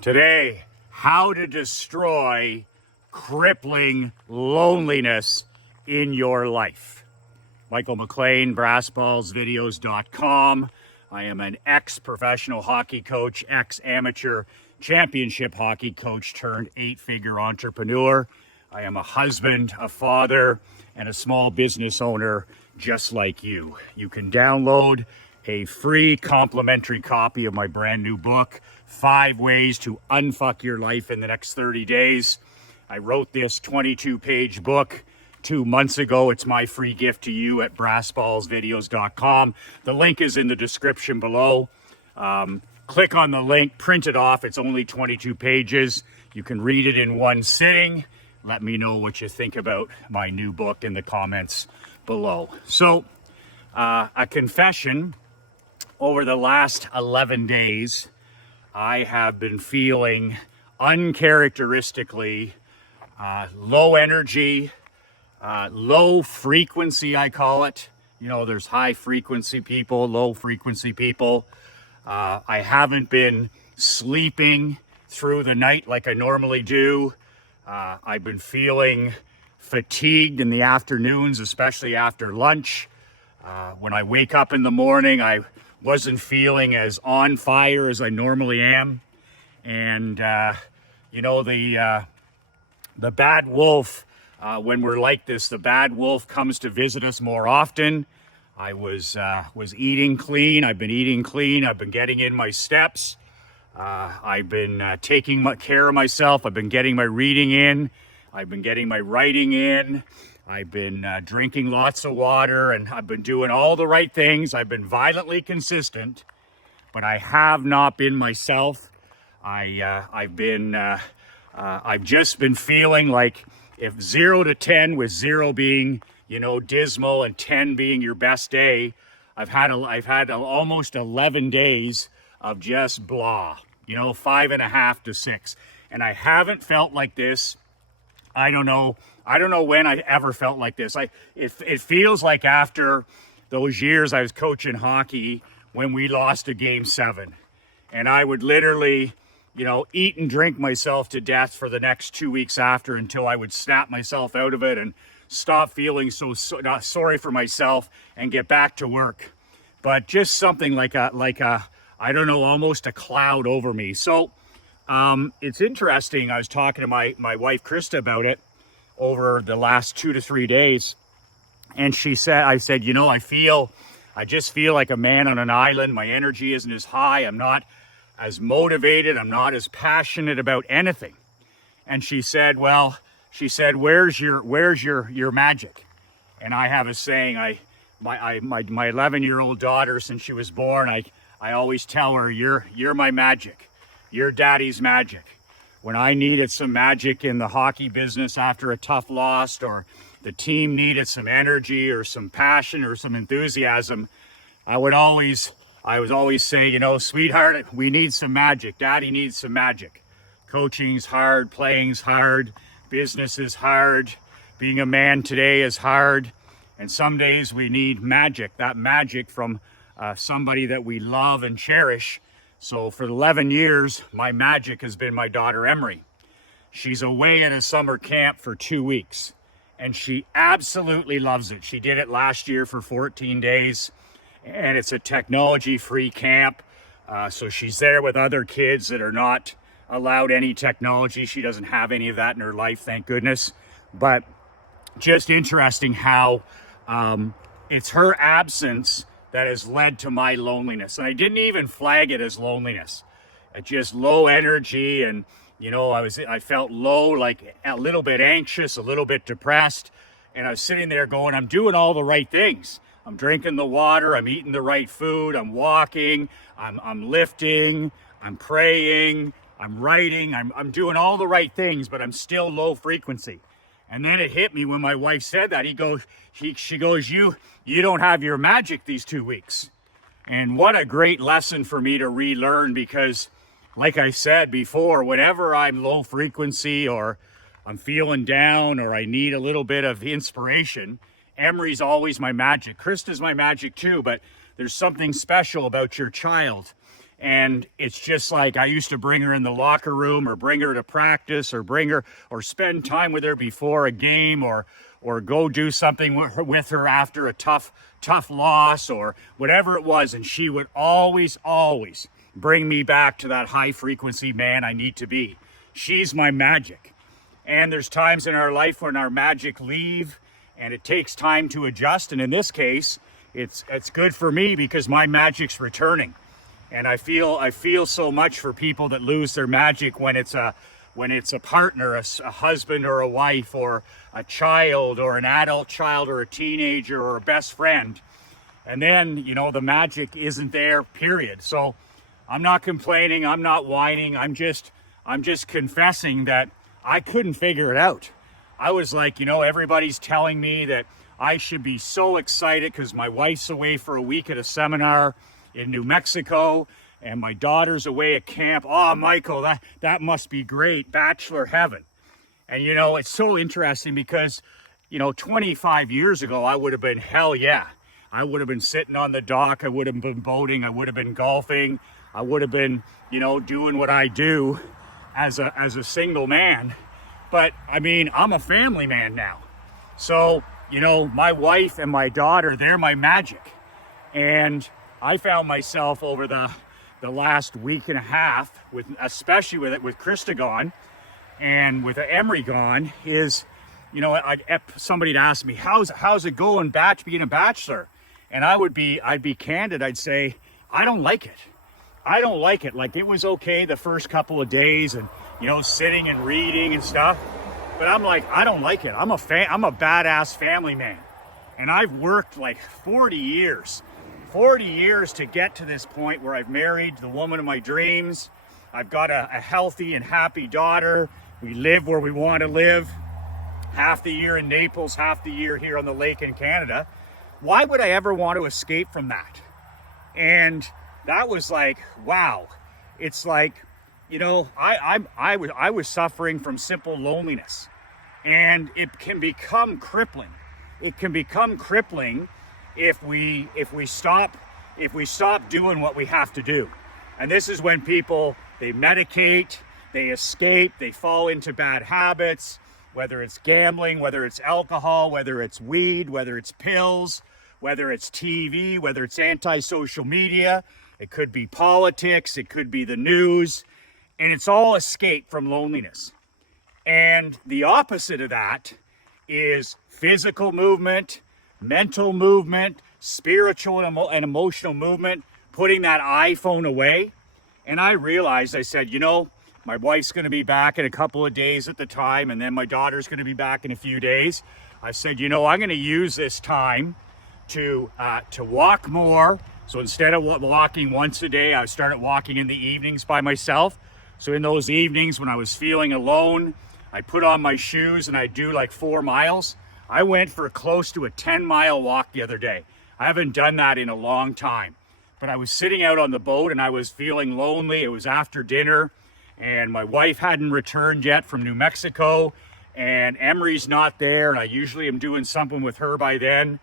Today, how to destroy crippling loneliness in your life. Michael McLean, brassballsvideos.com. I am an ex-professional hockey coach, ex-amateur championship hockey coach turned 8-figure entrepreneur. I am a husband, a father, and a small business owner just like you. You can download a free complimentary copy of my brand new book, 5 Ways to Unfuck Your Life in the Next 30 Days. I wrote this 22-page book 2 months ago. It's my free gift to you at brassballsvideos.com. The link is in the description below. Click on the link, print it off. It's only 22 pages. You can read it in one sitting. Let me know what you think about my new book in the comments below. So, a confession. Over the last 11 days, I have been feeling uncharacteristically low energy, low frequency, I call it. You know, there's high frequency people, low frequency people. I haven't been sleeping through the night like I normally do. I've been feeling fatigued in the afternoons, especially after lunch. When I wake up in the morning, I wasn't feeling as on fire as I normally am. And, you know, the bad wolf, when we're like this, the bad wolf comes to visit us more often. I was eating clean. I've been eating clean. I've been getting in my steps. I've been taking care of myself. I've been getting my reading in. I've been getting my writing in. I've been drinking lots of water, and I've been doing all the right things. I've been violently consistent, but I have not been myself. I've just been feeling like if 0 to 10, with 0 being, you know, dismal and 10 being your best day, I've had almost 11 days of just blah, you know, 5.5 to 6. And I haven't felt like this. I don't know when I ever felt like this. It feels like after those years I was coaching hockey when we lost a game 7. And I would literally, you know, eat and drink myself to death for the next 2 weeks after until I would snap myself out of it and stop feeling so not sorry for myself and get back to work. But just something like a I don't know, almost a cloud over me. So it's interesting. I was talking to my wife Krista about it over the last 2 to 3 days, and I said, you know, I just feel like a man on an island. My energy isn't as high. I'm not as motivated. I'm not as passionate about anything. And she said, where's your magic? And I have a saying. My 11-year-old daughter, since she was born, I always tell her, you're my magic. You're daddy's magic. When I needed some magic in the hockey business after a tough loss, or the team needed some energy or some passion or some enthusiasm, I would always say, you know, sweetheart, we need some magic. Daddy needs some magic. Coaching's hard, playing's hard, business is hard, being a man today is hard, and some days we need magic, that magic from somebody that we love and cherish. So for 11 years, my magic has been my daughter, Emery. She's away at a summer camp for 2 weeks, and she absolutely loves it. She did it last year for 14 days, and it's a technology-free camp. So she's there with other kids that are not allowed any technology. She doesn't have any of that in her life, thank goodness. But just interesting how it's her absence that has led to my loneliness. And I didn't even flag it as loneliness. It's just low energy, and you know, I felt low, like a little bit anxious, a little bit depressed. And I was sitting there going, I'm doing all the right things. I'm drinking the water, I'm eating the right food, I'm walking, I'm lifting, I'm praying, I'm writing, I'm doing all the right things, but I'm still low frequency. And then it hit me when my wife said that. She goes, you don't have your magic these 2 weeks. And what a great lesson for me to relearn, because like I said before, whenever I'm low frequency or I'm feeling down or I need a little bit of inspiration, Emery's always my magic. Krista's my magic too, but there's something special about your child. And it's just like I used to bring her in the locker room or bring her to practice or bring her or spend time with her before a game or go do something with her after a tough loss or whatever it was. And she would always bring me back to that high frequency man I need to be. She's my magic. And there's times in our life when our magic leave and it takes time to adjust. And in this case, it's good for me because my magic's returning. And I feel so much for people that lose their magic when it's a partner, a husband or a wife or a child or an adult child or a teenager or a best friend. And then, you know, the magic isn't there, period. So I'm not complaining, I'm not whining, I'm just confessing that I couldn't figure it out. I was like, you know, everybody's telling me that I should be so excited because my wife's away for a week at a seminar in New Mexico and my daughter's away at camp. Oh, Michael, that must be great, bachelor heaven. And you know, it's so interesting because, you know, 25 years ago, I would have been, hell yeah. I would have been sitting on the dock, I would have been boating, I would have been golfing, I would have been, you know, doing what I do as a single man. But I mean, I'm a family man now. So, you know, my wife and my daughter, they're my magic. And I found myself over the last week and a half, especially with Krista gone and with Emery gone, is, you know, somebody'd ask me, how's it going being a bachelor? And I'd be candid, I'd say, I don't like it. I don't like it. Like, it was okay the first couple of days and, you know, sitting and reading and stuff. But I'm like, I don't like it. I'm a badass family man. And I've worked like 40 years to get to this point where I've married the woman of my dreams. I've got a healthy and happy daughter. We live where we want to live. Half the year in Naples, half the year here on the lake in Canada. Why would I ever want to escape from that? And that was like, wow. It's like, you know, I was suffering from simple loneliness, and it can become crippling. It can become crippling if we stop doing what we have to do. And this is when people, they medicate, they escape, they fall into bad habits, whether it's gambling, whether it's alcohol, whether it's weed, whether it's pills, whether it's TV, whether it's anti-social media. It could be politics, it could be the news, and it's all escape from loneliness. And the opposite of that is physical movement, mental movement, spiritual and emotional movement, putting that iPhone away. And I realized, I said, you know, my wife's going to be back in a couple of days at the time, and then my daughter's going to be back in a few days. I said, you know, I'm going to use this time to walk more. So instead of walking once a day, I started walking in the evenings by myself. So in those evenings when I was feeling alone, I put on my shoes and I do like 4 miles. I went for close to a 10-mile walk the other day. I haven't done that in a long time. But I was sitting out on the boat and I was feeling lonely. It was after dinner and my wife hadn't returned yet from New Mexico, and Emery's not there, and I usually am doing something with her by then.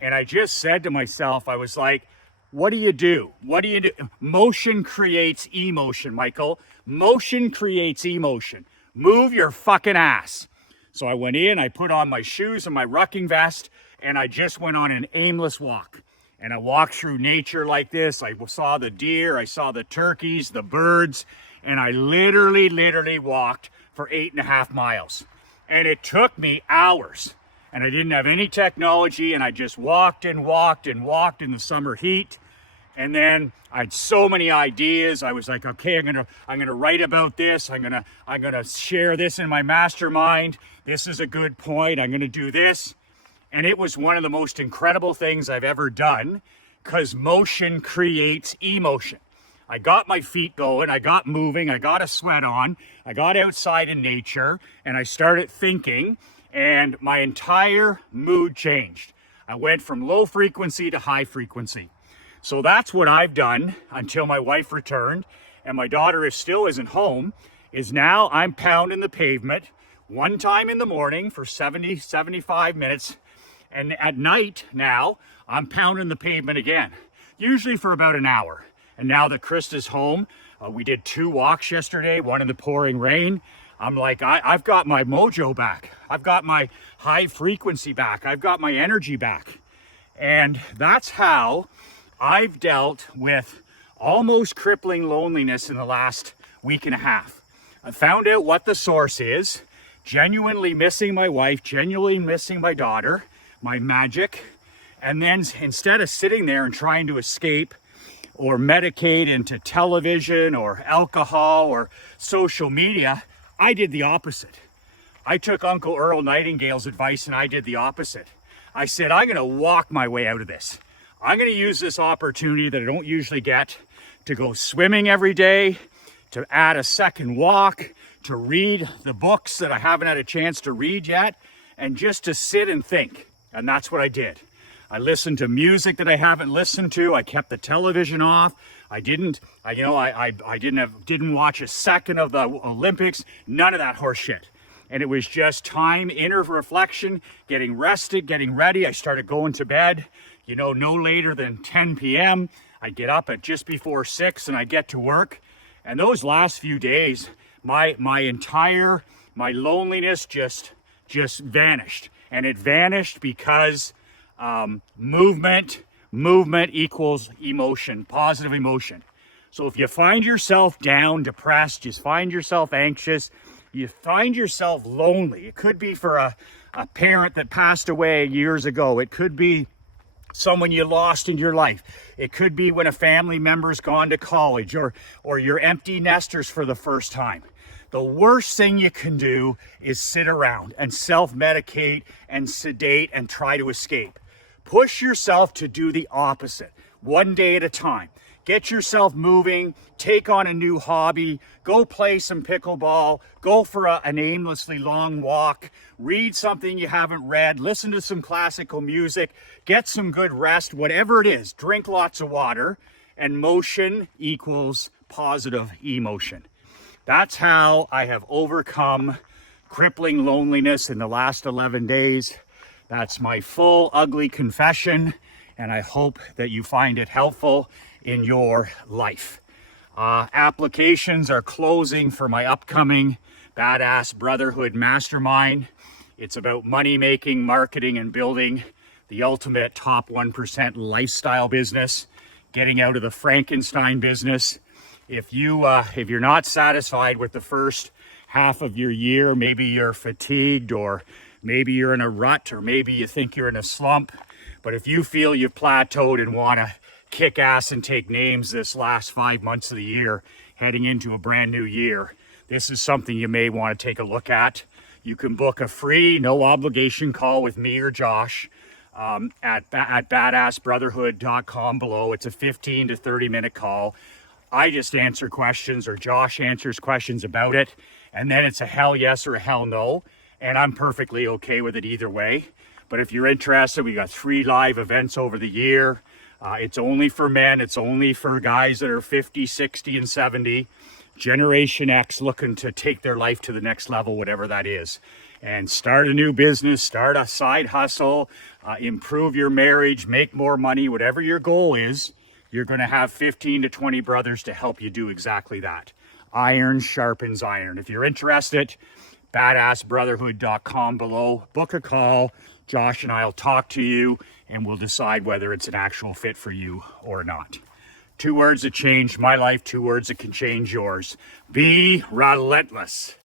And I just said to myself, I was like, what do you do? What do you do? Motion creates emotion, Michael. Motion creates emotion. Move your fucking ass. So I went in, I put on my shoes and my rucking vest, and I just went on an aimless walk. And I walked through nature like this. I saw the deer, I saw the turkeys, the birds, and I literally walked for 8.5 miles. And it took me hours. And I didn't have any technology, and I just walked and walked and walked in the summer heat. And then I had so many ideas. I was like, okay, I'm gonna write about this. I'm gonna share this in my mastermind. This is a good point. I'm gonna do this. And it was one of the most incredible things I've ever done, because motion creates emotion. I got my feet going, I got moving, I got a sweat on, I got outside in nature, and I started thinking, and my entire mood changed. I went from low frequency to high frequency. So that's what I've done until my wife returned, and my daughter still isn't home, is now I'm pounding the pavement one time in the morning for 75 minutes, and at night now, I'm pounding the pavement again, usually for about an hour. And now that Krista's home, we did 2 walks yesterday, one in the pouring rain. I'm like, I've got my mojo back. I've got my high frequency back. I've got my energy back. And that's how I've dealt with almost crippling loneliness in the last week and a half. I found out what the source is, genuinely missing my wife, genuinely missing my daughter, my magic. And then instead of sitting there and trying to escape or medicate into television or alcohol or social media, I did the opposite. I took Uncle Earl Nightingale's advice and I did the opposite. I said, I'm going to walk my way out of this. I'm going to use this opportunity that I don't usually get to go swimming every day, to add a second walk, to read the books that I haven't had a chance to read yet, and just to sit and think. And that's what I did. I listened to music that I haven't listened to. I kept the television off. I didn't watch a second of the Olympics. None of that horse shit. And it was just time, inner reflection, getting rested, getting ready. I started going to bed, no later than 10 p.m. I get up at just before 6 and I get to work. And those last few days, my loneliness just vanished. And it vanished because movement equals emotion, positive emotion. So if you find yourself down, depressed, you find yourself anxious, you find yourself lonely, it could be for a parent that passed away years ago. It could be someone you lost in your life. It could be when a family member's gone to college, or you're empty nesters for the first time. The worst thing you can do is sit around and self-medicate and sedate and try to escape. Push yourself to do the opposite, one day at a time. Get yourself moving, take on a new hobby, go play some pickleball, go for an aimlessly long walk, read something you haven't read, listen to some classical music, get some good rest, whatever it is. Drink lots of water, and motion equals positive emotion. That's how I have overcome crippling loneliness in the last 11 days. That's my full ugly confession, and I hope that you find it helpful in your life. Applications are closing for my upcoming Badass Brotherhood Mastermind. It's about money making, marketing, and building the ultimate top 1% lifestyle business, getting out of the Frankenstein business. If you're not satisfied with the first half of your year, maybe you're fatigued, or maybe you're in a rut, or maybe you think you're in a slump, but if you feel you've plateaued and want to kick ass and take names this last 5 months of the year, heading into a brand new year, this is something you may want to take a look at. You can book a free, no obligation call with me or Josh at badassbrotherhood.com below. It's a 15 to 30 minute call. I just answer questions, or Josh answers questions about it, and then it's a hell yes or a hell no, and I'm perfectly okay with it either way. But if you're interested, we got 3 live events over the year. It's only for men. It's only for guys that are 50, 60, and 70. Generation X looking to take their life to the next level, whatever that is. And start a new business, start a side hustle, improve your marriage, make more money, whatever your goal is. You're going to have 15 to 20 brothers to help you do exactly that. Iron sharpens iron. If you're interested, badassbrotherhood.com below. Book a call. Josh and I will talk to you, and we'll decide whether it's an actual fit for you or not. 2 words that changed my life, 2 words that can change yours. Be relentless.